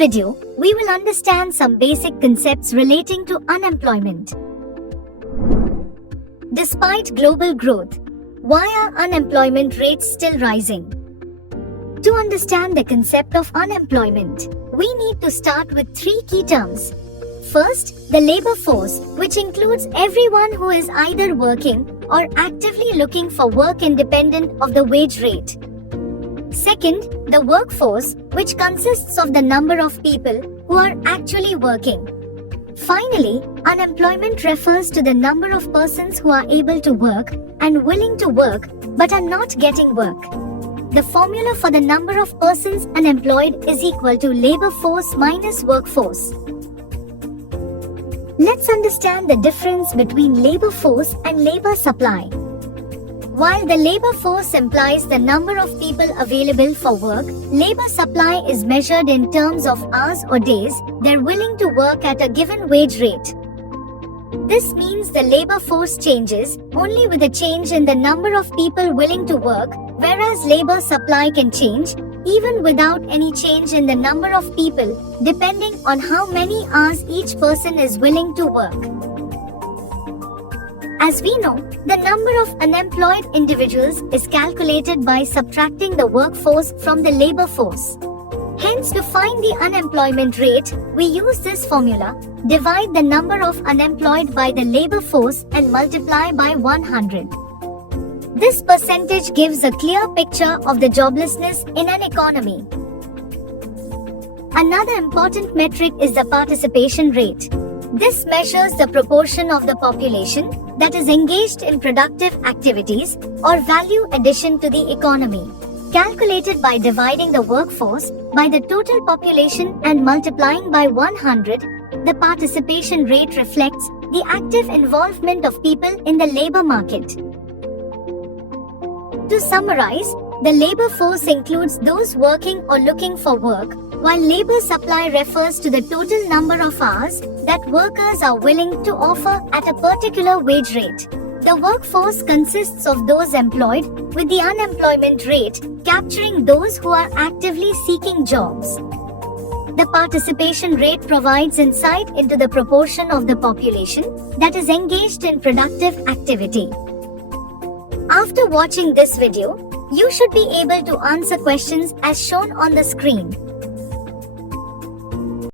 video, we will understand some basic concepts relating to unemployment. Despite global growth, why are unemployment rates still rising? To understand the concept of unemployment, we need to start with three key terms. First, the labor force, which includes everyone who is either working or actively looking for work independent of the wage rate. Second, the workforce, which consists of the number of people who are actually working. Finally, unemployment refers to the number of persons who are able to work and willing to work but are not getting work. The formula for the number of persons unemployed is equal to labor force minus workforce. Let's understand the difference between labor force and labor supply. While the labor force implies the number of people available for work, labor supply is measured in terms of hours or days they're willing to work at a given wage rate. This means the labor force changes only with a change in the number of people willing to work, whereas labor supply can change even without any change in the number of people, depending on how many hours each person is willing to work. As we know, the number of unemployed individuals is calculated by subtracting the workforce from the labor force. Hence, to find the unemployment rate, we use this formula: divide the number of unemployed by the labor force and multiply by 100. This percentage gives a clear picture of the joblessness in an economy. Another important metric is the participation rate. This measures the proportion of the population that is engaged in productive activities or value addition to the economy. Calculated by dividing the workforce by the total population and multiplying by 100, the participation rate reflects the active involvement of people in the labor market. To summarize, the labor force includes those working or looking for work, while labor supply refers to the total number of hours that workers are willing to offer at a particular wage rate. The workforce consists of those employed, with the unemployment rate capturing those who are actively seeking jobs. The participation rate provides insight into the proportion of the population that is engaged in productive activity. After watching this video, you should be able to answer questions as shown on the screen.